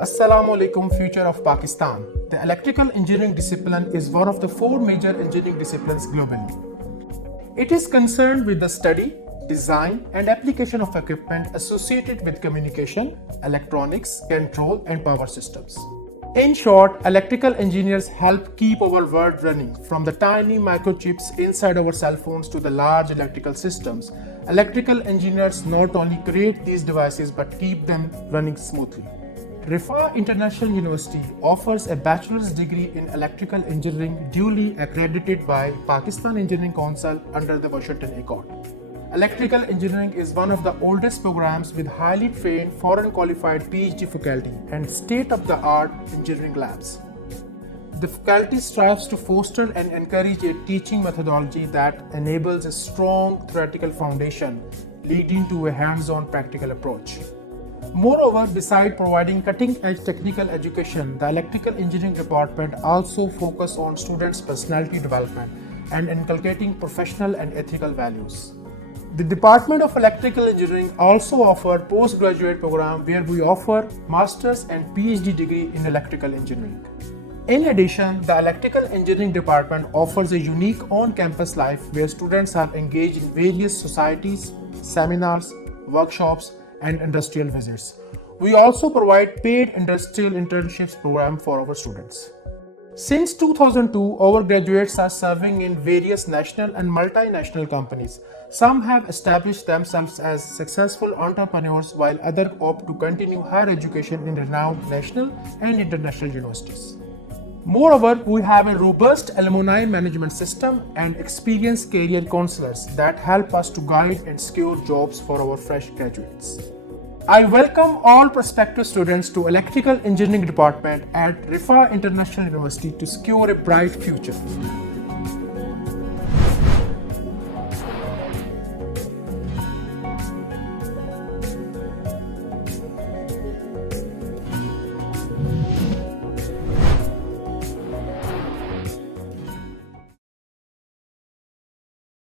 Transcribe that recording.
Assalamu alaikum, future of Pakistan. The electrical engineering discipline is one of the four major engineering disciplines globally. It is concerned with the study, design, and application of equipment associated with communication, electronics, control, and power systems. In short, electrical engineers help keep our world running, from the tiny microchips inside our cell phones to the large electrical systems. Electrical engineers not only create these devices but keep them running smoothly. Riphah International University offers a bachelor's degree in electrical engineering duly accredited by Pakistan Engineering Council under the Washington Accord. Electrical engineering is one of the oldest programs with highly trained foreign qualified Ph.D. faculty and state-of-the-art engineering labs. The faculty strives to foster and encourage a teaching methodology that enables a strong theoretical foundation, leading to a hands-on practical approach. Moreover, besides providing cutting-edge technical education, the electrical engineering department also focuses on students' personality development and inculcating professional and ethical values. The Department of Electrical Engineering also offers postgraduate program where we offer master's and PhD degree in electrical engineering. In addition, the Electrical Engineering Department offers a unique on-campus life where students are engaged in various societies, seminars, workshops, and industrial visits. We also provide paid industrial internships program for our students. Since 2002, our graduates are serving in various national and multinational companies. Some have established themselves as successful entrepreneurs while others opt to continue higher education in renowned national and international universities. Moreover, we have a robust alumni management system and experienced career counselors that help us to guide and secure jobs for our fresh graduates. I welcome all prospective students to Electrical Engineering Department at Riphah International University to secure a bright future.